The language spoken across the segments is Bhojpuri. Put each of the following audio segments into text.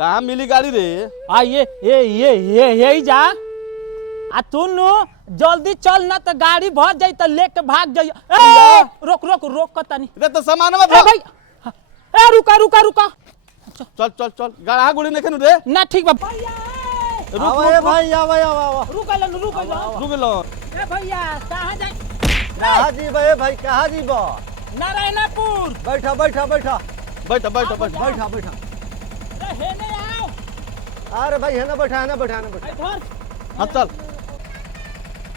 कहाँ मिली गाड़ी रे? ये ही जा आ तू जल्दी चल ना तो गाड़ी भर जाई तो लेके भाग जाई। रोक रोक रोक का तनी रे तो सामान मत भाई रुका रुका रुका चल चल चल गाड़ा गुड़ी नहीं रे ना ठीक बा आवा भाई आवा रुका लो रुक लो। ए भैया कहां जाई? कहाँ जीबे भाई कहाँ जीबो? नारायणपुर। बैठा बैठा बैठा बैठ बैठ बैठ बैठा बैठा। ए हेने आओ। अरे भाई है ना बैठा धर हाँ चल।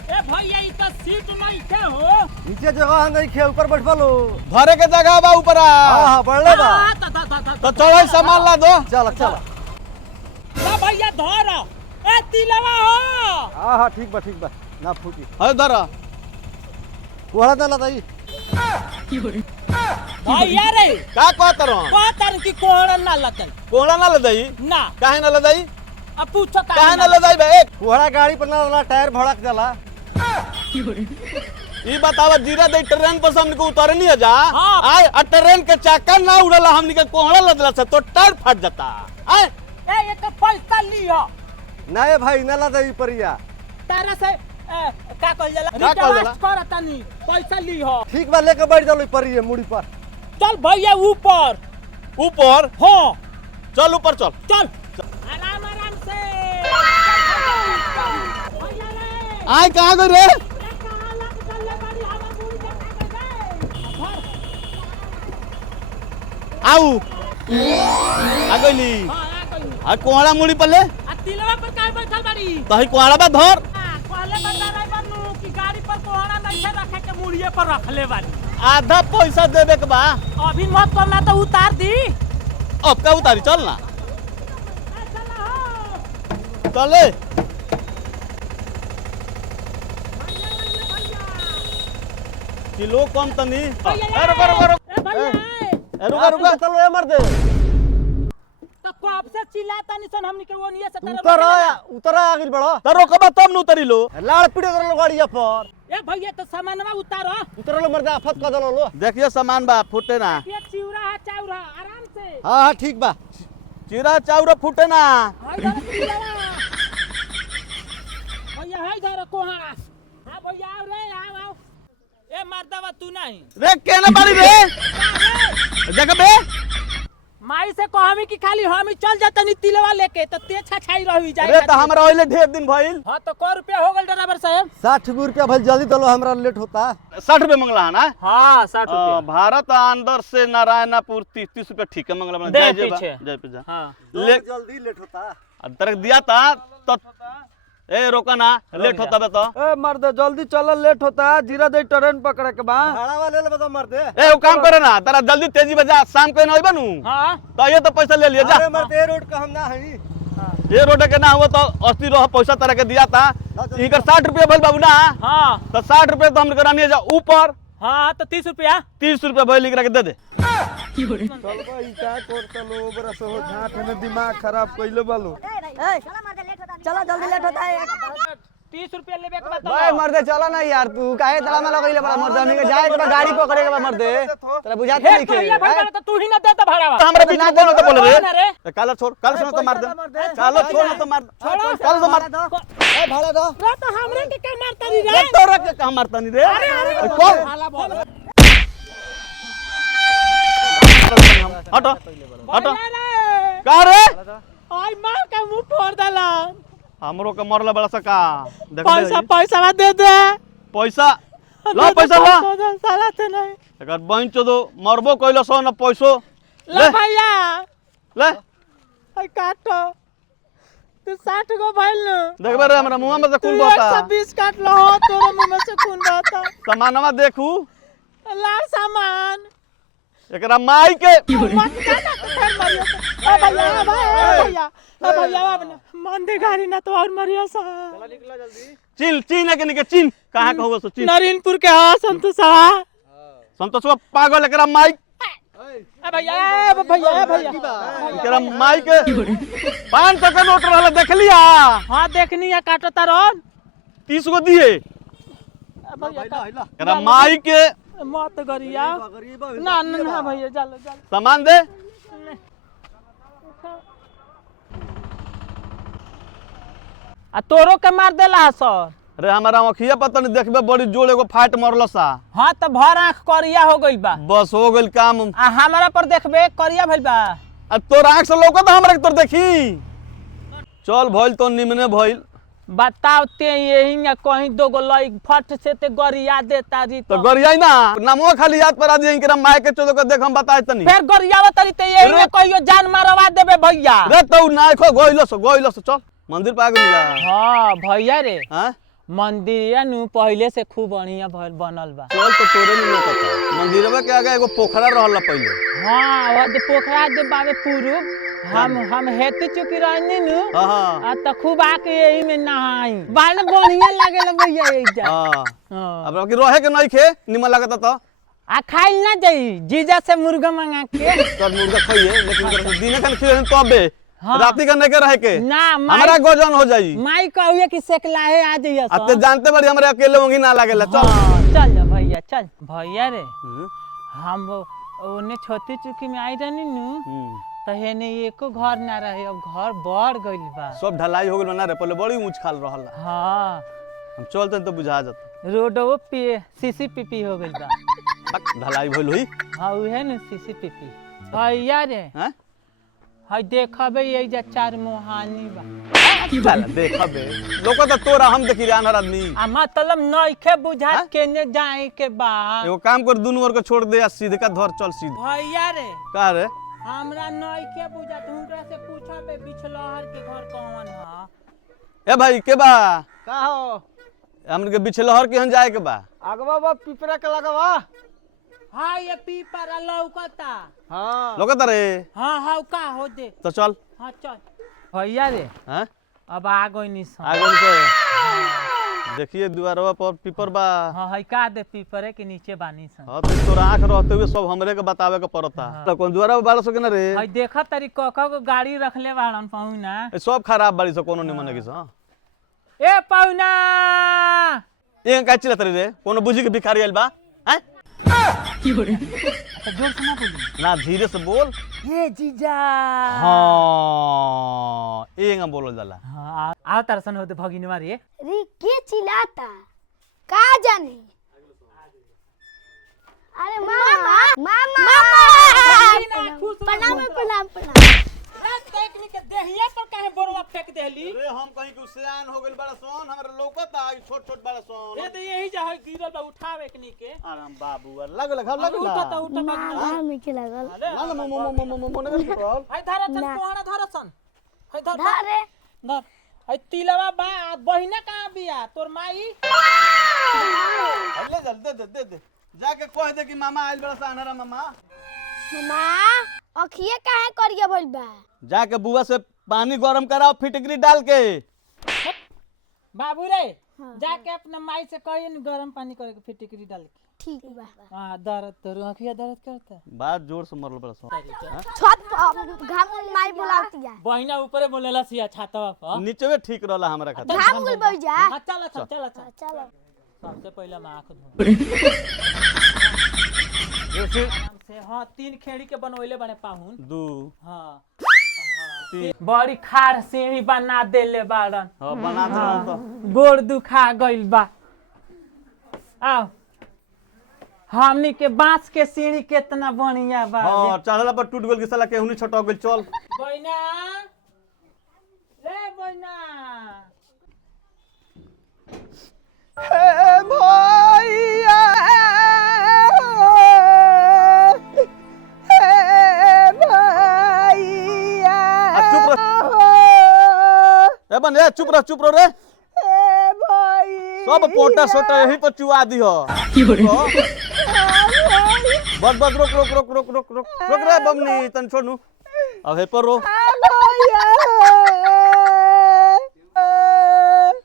ए भैया ई तो सीट नहीं के हो। नीचे जगह नहीं खे ऊपर बैठवा लो। भरे के जगह बा ऊपर हां बढ़ले बा तो चढ़ सामान ला दो। चल चल ना भैया धर ए तिलवा हो। हां ठीक बा ना फूटी। अरे धर कोहड़ा ना लदाई भैया रे का कहत रहो? कहतर की कोहड़ा ना लतल कोहड़ा ना लदाई? ना काहे ना लदाई? अब पूछो काहे ना लदाई बे? कोहड़ा गाड़ी पर ना लदा टायर भड़क जाला। ई बतावा जीरा दे ट्रेन पर हमने को उतारे नहीं जा। हाँ। आय आ ट्रेन के चक्का ना उड़ला हमने के कोहड़ा लदला से तो टायर फट जाता। आय ए एक पैसा लियो नहीं भाई ना लदाई परिया। तारा से का कहल जाला का कहल जाला? रिक्वेस्ट करतानी पैसा लियो। ठीक बा लेके बैठ जालो परिया मुड़ी पर। चल भैया ऊपर ऊपर हो चल ऊपर चल। चल आराम आराम से। आय कहां गई रे? आऊ आ गईली आ कोहड़ा मुड़ी पले तिलवा पर काहे बैठल बाड़ी? तही कोहड़ा बा धर। कहले बा ड्राइवर नु कि गाड़ी पर कोहड़ा नहीं रखे के मुड़िए पर रखले बाड़ी। आधा पैसा देबे के बा। अभी मत करना तो उतार दी। अब का उतारी चल ना चले। किलो कम तनी रुका रुका चलो ये मर दे। तो कब से चिल्लाता निसन हमनी के ओनिए से उतर आगे बढ़ो। तो रोकबा तब न उतरी लो। लाड़ पीड़े कर गाड़िया पर। ए भैया तो सामानवा उतारो। उतर लो मर दे आफत कर दलो लो। देखिए सामान बा फूटे ना। ये चिवरा है चाउरा आराम से। हां ठीक बा। चीरा चाउर फूटे ना। हाय धर चिवरा। भैया हाय धर कोहड़ा। हां भैया आओ रे आओ। ए मर्दवा तू नहीं। रे केना बाड़ी रे? जगह बे माई से कहमी कि खाली हम ही चल जाता नी तिलवा लेके तो ते छछाई रही जाए। रे तो हमरा ओइले ढेर दिन भइल। हां तो क रुपया हो गेल ड्राइवर साहब? 60 रुपया भाई जल्दी दलो हमरा लेट होता। 60 रुपए मंगला है ना? हां 60 रुपया। भारत अंदर से नारायणपुर 30 रुपए ठीक है मंगला। दे जय पीछे। जय पे जा। हां ले जल्दी लेट होता। तरक दिया था तो ए रोका ना लेट होता बे तो। ए मर्दे जल्दी चल लेट होता है। जीरा दे ट्रेन पकड़े के बा। भाड़ा वाले ले बता मर दे। ए वो काम करे ना तेरा जल्दी तेजी बजा शाम को न बनू। हां तो ये तो पैसा ले लिया जा। अरे मर दे रोड का हम ना हई। ये रोड के ना हुआ तो 80 रह पैसा तरह के दिया था। इनकर 60 रुपया भइल बाबू ना। हां तो 60 रुपया तो हम करानी जा ऊपर। हां तो 30 रुपया 30 रुपया भइल लिख के दे दे। चल भाई क्या करता लो बरा सो झाट में दिमाग खराब कइले बालो। चलो जल्दी लेट होता है। 30 रुपया लेबे के बता। भाई मर दे चला ना यार तू काहे तला में लगइले बड़ा मर दे। हमनी के जाए के बा गाड़ी पकड़े के बा मर दे। तेरा बुझाते नहीं के। भैया भाई तो तू ही ना देता भाड़ा। तो हमरा बीच में कौन होता बोले कौन है रे? रे? काला छोड़ काल सुनो तो मार दे। काला छोड़ ना तो मार। काल तो मार। ए भाड़ा दो। रे तो हमरे के क्या मारता नी रे? तोरा के काम मारता नहीं रे। कौन हटो हटो का रे? आई मार के मुंह फोड़ देला। हमरो के मरला बड़ा सा का देख पैसा पैसा दे दे। पैसा ला पैसा ला। साला ते नहीं। अगर बहन चोदो मरबो कइलो सो ना पैसो ले भैया ले। आई काटो तू 60 गो भइल न। देखबे रे हमरा मुंह में से खून तू बहता। 120 काट लो तोरे मुंह में से खून बहता। सामानवा देखू ला सामान एकरा माई के मत जाना तो फिर मरियो। ए भैया भैया अब मंदे गाड़ी ना तो और मरियो सा। चिन चिन के निके चिन कहां कहबो सो चिन। नरीनपुर के हां संतोषा। संतोषवा पागल एकरा माई ए भैया भैया एकरा माई के 500 का नोट रहल देख लिया। हां देखनी है काटो तारन 30 गो दिए भैया एकरा माई के मत गरिया ना ना भैया चलो चलो सामान दे। आ तोरो के मार देला सर। अरे हमारा आँखिया पता नहीं देखबे बड़ी जोर एगो फाट मरल सा। हाँ तो भर आँख करिया हो गइल बा। बस हो गइल काम। आ हमारा पर देखबे करिया भइल बा। आ तोर आँख से लौकत हमरा के तोर देखी। चल भइल तो निमने भइल। बताओ ते यही ना कहीं दो गो लई फट से ते गरिया देता जी तो गरियाई ना नामो खाली याद परा दिए कि माय के चोदो के देख हम बताए तनी। फिर गरियावा तरी ते यही में कहियो जान मारवा देबे भैया। रे तो ना खो गोइलस चल मंदिर पे आ गइल। हां भैया रे हां मंदिरिया नु पहले से खूब बढ़िया बनल बा। चल तो तोरे नहीं पता मंदिरवा के आगे एगो पोखरा रहल पहले। हां वो पोखरा दे बाबे पूरब हम हेती चुकी रहनी नु। हां आ त खूब आके यही में नहाई बाल बढ़िया लागेला भैया एजा। हां अब कि रहे के नहीं खे निमन लागत त आ खाइल ना जाई जीजा से मुर्गा मंगा के। तर मुर्गा खाइए लेकिन कर दिन खान खिले तबे राती का नहीं के रहे के ना हमरा गोजन हो जाई। माई कहूए कि सेकला है आ जाइए सब। अते जानते बड़ी हमरा अकेले होंगी ना लागेला। चल चल जा भैया चल भैया रे हम ओने छोटी चुकी में आई रहनी नु तो हेने एको घर ना रहे अब घर बढ़ गइल बा। सब ढलाई हो गइल ना रे पहले बड़ी ऊंच खाल रहल। हां हम चलते तो बुझा जात रोडो पे सीसीपीपी हो गइल बा। ढलाई भइल होई। हां उहे न सीसीपीपी भैया रे हैं हई देखबे ये जा चार मोहानी बा। चल देखबे लोग तो तोरा हम देखि जानर आदमी। आ मतलब नइखे बुझा केने जाए के बा। एगो काम कर दुनु ओर के छोड़ दे आ सीधे का धर चल सीधे। भैया रे का रे हमरा नइखे बुझा तुमकरा से पूछबे बिछलहर के घर कौन ह। ए भाई के बा का हो हमन के बिछलहर केहन जाए के बा। अगवा बा पिपरा के लगवा। हां ये पीपर लौकता। हां लोकत रे हां हां का हो दे तो चल। हां चल भैया रे हैं अब आ गइनी सन। आगे से देखिए दीवारवा पर पेपर बा। हां हई का दे पीपरे के नीचे बानी सन। हां तो तोरा आंख रहते हुए सब हमरे के बतावे के पड़ता। तो कौन दीवारवा बाड़ सके ना रे। हई देखा तरी कका को गाड़ी रखले बाड़न पहुना। ए सब खराब बाड़ी से कोनो निमन की स। ए पहुना ए का चिल्ला तरी रे कोनो बुझी के भिखारी आइल बा। हैं जोर से ना बोली ना धीरे से बोल। ये जीजा। हां एंगा बोलल जाला। हां आ तरसन होते भगिनवा रे। रे के चिल्लाता का जाने। अरे मामा मामा प्रणाम प्रणाम प्रणाम। टेक्निक के देहिया पर काहे बोरवा फेंक देली। रे हम कहीं के सियान हो गइल बड़ा सोन हमरा लौकता ई छोट-छोट बड़ा सोन। ए तो यही जा है गिरल बा उठावे के नीके। आराम बाबू लग लग उठा मामा में के लागल ना मोने कर हई धरसन कोहना धरसन हई धर धरे धर हई तिलवा बा बहिना कहां बिया तोर माई। ले जल दे जाके कह दे कि मामा आइल बड़ा सानरा मामा। मामा अखिए काहे करिया भइल बा। जाके बुआ से पानी गरम कराओ फिटकरी डाल के। बाबू रे जाके अपना माई से कहिए न गरम पानी करे के फिटकरी डाल के। ठीक बा। हां दर्द तोर अखिया दर्द करता। बात जोर से मरल बड़ा सोन। छत घाम माई बुलावती है। बहिना ऊपरे बोलेला सिया छातवा पर। नीचे में ठीक रहला हमरा खातिर। घाम गुल बई जा। हां चल चलो सबसे पहले मैं आंख धो से। हां तीन खेड़ी के बनवैले बने पाहुन। दू हां बड़ी खाड़ सीढ़ी बना देले बाड़न। हां बना दे तो गोड़ दुखा गइल बा। आओ हमनी के बांस के सीढ़ी कितना बढ़िया बा। हां चढ़ला पर टूट गेल कि साला केहुनी छटक गेल। चल बहिना ले बहिना हे भैया हे भैया चुप ए बन ए चुप रह रे। हे भाई सब पोटा सोटा यही पर चुआ दी हो। बस रोक रे बमनी तन छोड़नू अब हे पर रो।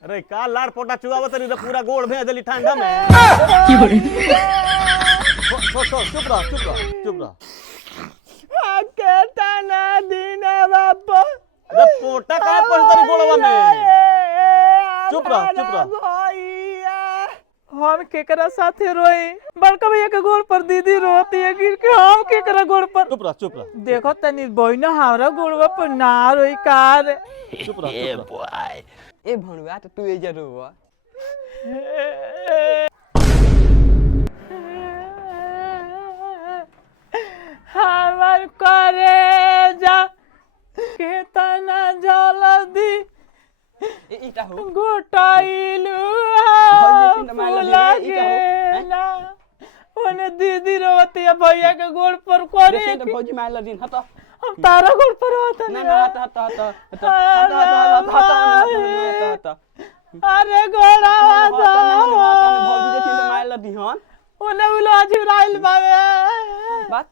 अरे का लार पोटा चुआवत रही पूरा गोड़ भेज देली ठंडा में। चुप रह केता ना दीना बापा। अरे पोटा कहां पहुंच तेरी गोड़वा में। चुप रह भैया हम केकरा साथे रोई? बड़का भैया के गोड़ पर दीदी रोती है गिर के, हम केकरा गोड़ पर? चुप रह चुप रह देखो तनी बहिना हमरा गोड़वा पर ना रोई कार। चुप रह चुप रह। ए भणुआ तो तू एजा रोवा। हमार करे जा केतना जल्दी इटा हो गोटाइलू गेला। ओने दीदी रोती है भैया के गोड़ पर करे। भौजी मार लदिन हट। हम तारा गोड़ पर होता ना नहीं। ना हट हट हट हट। अरे गोड़ा भौजी देखिन तो मार लदिहन। ओने उला झुराइल बावे। बात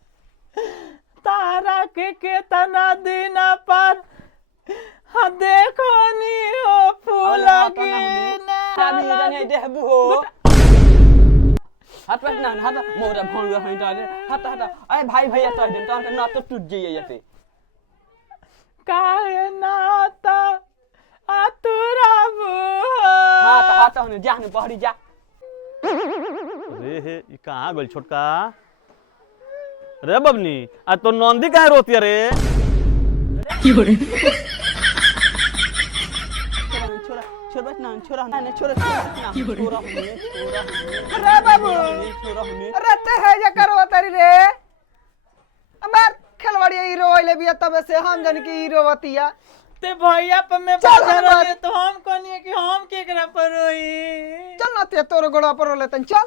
तारा के केतना दिन पर देखो नी हो फूल के सानी रानी देहबु हो। हट हट ना हट मोरा भणुआ हई तारे हट हट। अरे भाई भैया तो दिन तो ना तो टूट जाइए ऐसे। काहे नाता आतुराबू। हां तो हट होने जा ने बहरी जा। रे हे ई कहां गइल छोटका रे बबनी? आ तो नंदी काहे रोती है रे? छोरा छोरा ना छोरा ना छोरा छोरा छोरा अरे बाबू छोरा होने। अरे ते है जे करवा तारी रे। हमार खिलवाड़ी हीरो होइले बिया तबे से हम जान की हीरो बतिया। ते भैया पे में बाधर रे तो हम कहनी कि हम केकरा पर होई? चल ना ते तोर गोड़ा पर ले तन चल।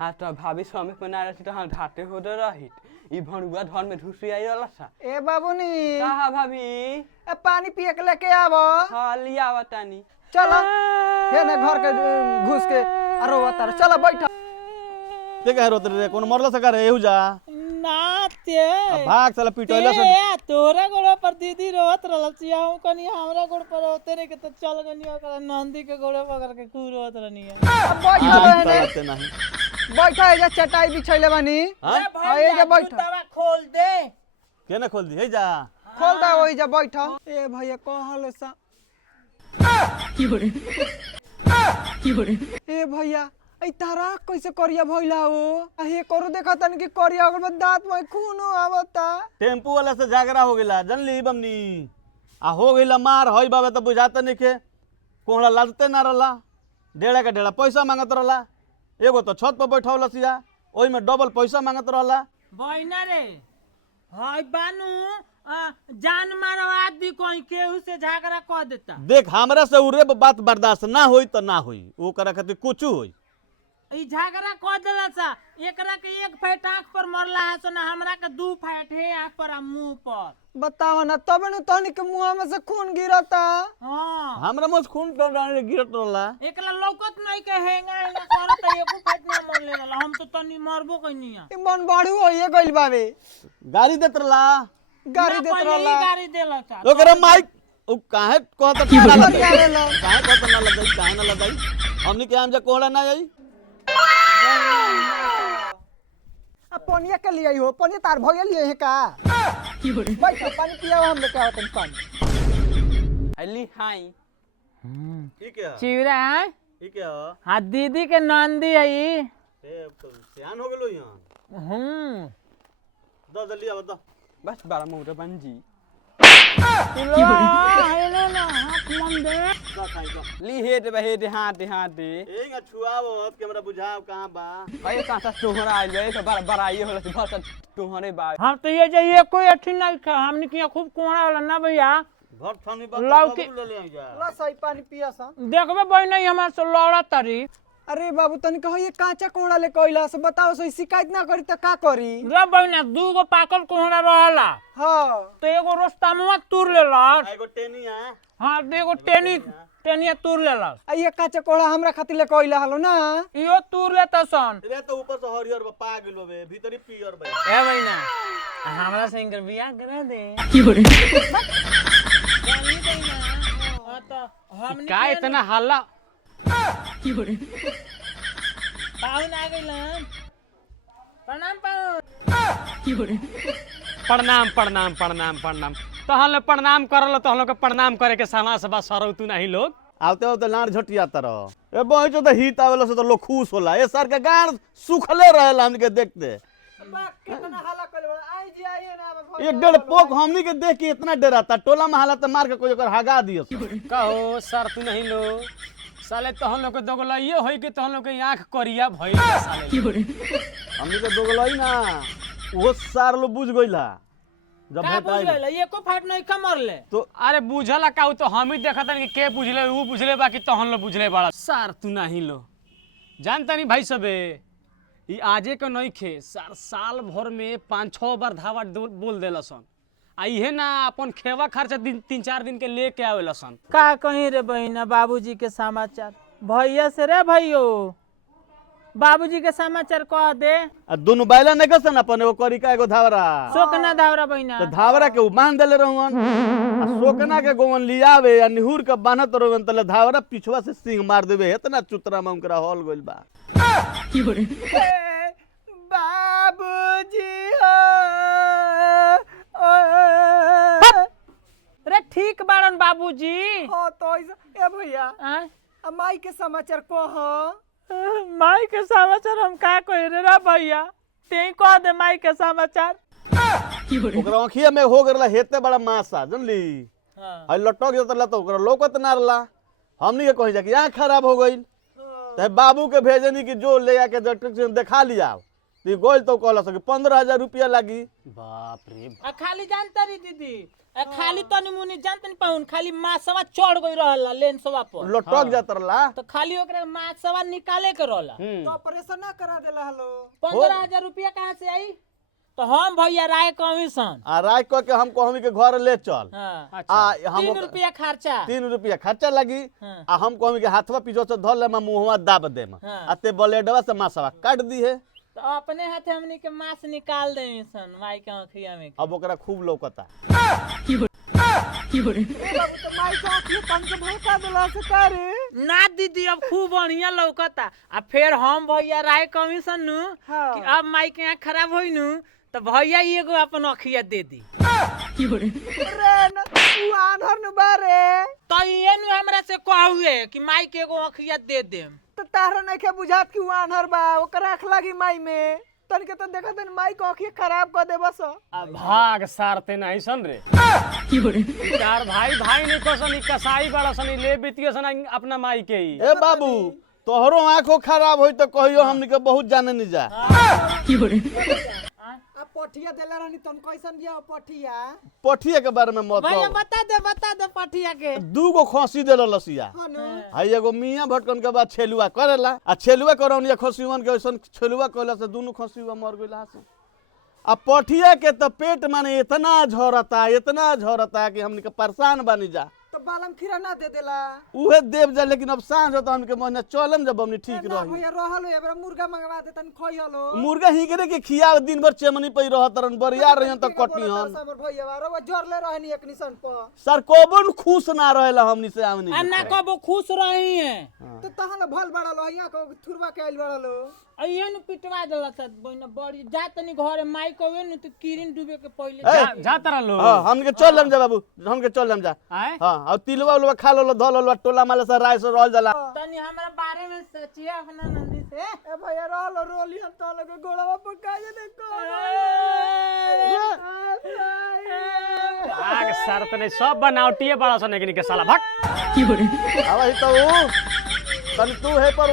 हां तो भाभी समय पर ना रहती तो हम ढाटे हो रही। ई भणुआ घर में घुस आई वाला सा। ए बाबूनी कहा भाभी? ए पानी पिए के लेके आव। हां लिया बतानी। चलो हे ने घर के घुस के अरो तार चलो बैठ। ते काहे रोती रे? कोन मरला सका रे? एहू जा नाते अब भाग साला पिटोइला से। तोरा गोड़ पर दीदी रोत रहल छिया। हम कनी हमरा गोड़ पर होते रे के तो चल गनी ओकरा नंदी के गोड़ पकड़ के खूब रोत रहनी है। अब बैठ ताते नहीं बैठा है जा चटाई बिछैले बानी। हां ए जा बैठ दवा खोल दे। केना खोल दी? हे जा खोल दा वही जा बैठ। ए भैया कहल सा ए भैया ए तारा कैसे करिया भइला हो? हे करो देखा तन कि करिया ओकर बाद दांत में खून आवता। टेम्पू वाला से झगड़ा हो गेला जानली बमनी? आ हो गेला मार हई बाबे तो बुझाते नइखे। कोहड़ा लादते ना रहला, डेढ़ा के डेढ़ा पैसा मांगत रहला। एगो तो छत पर बैठौला सिया, ओई में डबल पैसा मांगत रहला। बहिना रे हई बानू जान मारवा दी कोई केहू से झगड़ा कर देता। देख हमरा से उरे बात बर्दाश्त ना होई तो ना होई, ओ करे खातिर कुछ होई। ई झगड़ा कर देला सा। एकरा के एक फैट आंख पर मरला है सो ना हमरा के दू फैट है आंख पर आ मुंह पर। बताओ ना तब न तहनी के मुंह में से खून गिरता। हां हमरा मुंह से खून गिरत रहला। एकला लौकत नहीं के हेंगा हेंगा करत एको फैट ना मर लेला। हम तो तनी मरबो कइनिया। ई मन बाड़ू होइए गइल बावे। गाड़ी देत रहला, गाड़ी देत रहला। गाड़ी देला सा ओकरा माइक ओ काहे कहत ना लगे? काहे कहत ना लगे? काहे ना लगाई? हमनी के हम जे कोहड़ा ना आई। पनिया के लिए हो, पनिया तार भइया लिए है का? बैठ पानी पिया हम लेके आवत पानी। अली हाय ठीक है चिवरा है ठीक है। हां दीदी के नंदी है ई। ए तो सियान हो गेलो यहां। दो जल्दी आ बता। बस बारा मोरा बंजी हेलो ना हाथ मन दे। का खाई का ली हेड बहेड हाथ हाथ एंगा छुआओ अब कैमरा बुझाओ कहां बा। अरे कांटा तोहरा आइल बे तो बड़ाई होला भाषा तोहरे बा। हम तो ये जाइए कोई अठी नहीं खा। हमने किया खूब कोहड़ा वाला ना भैया। घर थानी बा लौकी ले ले जा। ला सही पानी पिया सा। देखबे बई नहीं हमार से लड़ा तारी। अरे बाबू तनी कहो ये कांचा कोहड़ा ले कइला से बताओ सही शिकायत ना करी त का करी? रे बई ना दू गो पाकल कोहड़ा रहला। हां तो एगो रोस्तामवा तूर लेलस। एगो टेनी है। हां एगो टेनिया तूर लेलस। आ ये कांचा कोहड़ा हमरा खातिर ले कइला हलो ना। इहो तूर लेता सन। रे तो ऊपर से हरियर बा पा गेल बे, भीतरी पियर बा। ए बई ना हमरा से इनकर बियाह करा दे। का इतना हल्ला? पाहुन आ गइलन। प्रणाम पाहुन। प्रणाम प्रणाम प्रणाम प्रणाम। तहन लोग प्रणाम करल, तहन लोग के प्रणाम करे के समाज बा सरौ तू नहीं लोग। आवते आवते लाड़ झटियाता रह ए बहिचो तो हित आवेला से तो लोग खुश होला ए सर के गाड़ सुखले रहेला हमनी के देखते कितना हल्ला कइले बा आई जी आइए ना अब एक डेढ़ पोक हमनी के देख के इतना डराता टोला महला तो मार के कोई ओकर हगा दियो कहो सर तू नहीं लो साले तहन लोग के दोगलाइए होई कि तहन लोग के आंख करिया भइल बा साले हमनी के दोगलई ना वो सार लो बुझ गइला जब का बुझ भेटाई गइल एको फाट नहीं कमरले तो अरे बुझला का तो हम ही देखत कि के बुझले ऊ बुझले बाकी तहन लो बुझले बड़ा सर तू नहीं लो जानता नहीं भाई सबे ई आजे के नहीं खे सर साल भर में 5-6 बार धावा बोल देलसन आ इहे ना अपन खेवा खर्चा 3-4 दिन के लेके आवेलसन का कहीं रे बहिना बाबूजी के समाचार भैया से रे भैयो बाबूजी के समाचार कह दे आ दोनों बैला नहीं कसन अपन एगो करिका एगो धावरा शोकना धावरा बहिना तो धावरा के उ बांध देले रहन आ सोकना के गोवन लियावे आ निहुर के बान्हत रहन तले धावरा पिछवा से सिंह मार देवे इतना चुतरा में उनकरा हॉल गइल बा बाबूजी रे ठीक बाड़न बाबूजी हाँ तो ऐसा ए भैया आय? माई के समाचार कह माई के समाचार हम का कह रे भैया ते कह दे माई के समाचार ओकरा आँखिया में हो गरला हेते बड़ा मासा जानली हई लटक जतला तो ओकरा लोकत ना रहला हमनी के कहि जा कि आँख खराब हो गइल ते बाबू के भेजनी कि जो ले आके डॉक्टर से देखा लिया ती गोल तो कहला सके 15,000 रुपया लागी बाप रे आ खाली जानता री दीदी आ खाली तनी मुनी जानत नहीं पाउन खाली मासवा चढ़ गई रहला लेंसवा पर लटक जात रहला तो खाली ओकरा मासवा निकाले के रहला तो ऑपरेशन ना करा देला हलो 15,000 रुपया कहाँ से आई तो हम भैया राय कमीशन आ राय कह के हम कहमी के घर ले चल हाँ आ हम 3 रुपया खर्चा 3 रुपया खर्चा लगी हाँ। आ हम कहमी के हाथवा पीछे से धर ले मुंहवा दाब देम हाँ। आ ते ब्लेडवा से मासवा काट दी है तो अपने हाथे हमनी के मांस निकाल दे सन माई के आँखिया में अब ओकरा खूब लौकता बाबू तो माई के आँखिए तन के भड़का देला से का रे ना दीदी अब खूब बढ़िया लौकता आ फिर हम भैया राय कमीशन नु हाँ। कि अब माई के आँख खराब होई नु तो भैया एगो अपन अखिया दे दी रे न तू आनहर न बारे तो ये नु हमरा से कहूए कि माई के एगो अखिया दे देम तो तारा नहीं के बुझात कि आनहर बा ओकर आँख लागी माई में तन के तो देखत न माई के आँखिए खराब कर दे बस भाग सारते नहीं सन रे चार भाई नहीं कोसन कसाई बड़ा सन ले बितियो सन अपना माई के ही ए बाबू तोहरो आंखों खराब होई तो कहियो हमनी के बहुत जाने नहीं जा अब पठिया देला रहनी तन कैसन दिया पठिया पठिए के बारे में मत भैया कहो बता दे पठिया के 2 गो खसी देला लसिया हाँ न हई एगो मियां भटकन के बाद छेलुआ करेला आ छेलुआ करौनिया खसीवन के ऐसन छेलुआ कहला से दोनों खसीवा मर गइला से आ पठिया के तो पेट माने इतना झरता कि हमनी के परेशान बानी जा तो बालम खीरा ना दे देला उहे देव जा लेकिन अब सांझ होता हमके महीना चलम जब हमनी ठीक ना रही भैया रहलो एबरा मुर्गा मंगवा दे तन खई हलो मुर्गा हिंकरे के खिया दिन भर चेमनी पे रहत रन बरिया रहन त कटनी हन हमर भैया बारो वो जोरले रहनी एक निशान पर सर कोबन खुश ना रहेला हमनी से आमनी अन्ना कबो खुश रही है तो तहन भल बड़ा लो यहाँ को थुरवा के आइल बड़ा लो अइए नु पिटवा देला त बहिना बड़ी जा तनी घरे माई कहवे नु त किरिन डूबे के पहिले जा तारा लो हां हमके चलम जा बाबू हमके चलम जा आए हां और तिलवा उलवा खा लो धल लो टोला माले से राय से रहल जाला तनी हमरा बारे में सोचिए अपना नंदी से ए भैया रहलो रोली हम तो लगे गोड़वा पर का जे भाग सारते नहीं सब बनावटिए बड़ा सन के साला भाग अब ही तो तनी तू है पर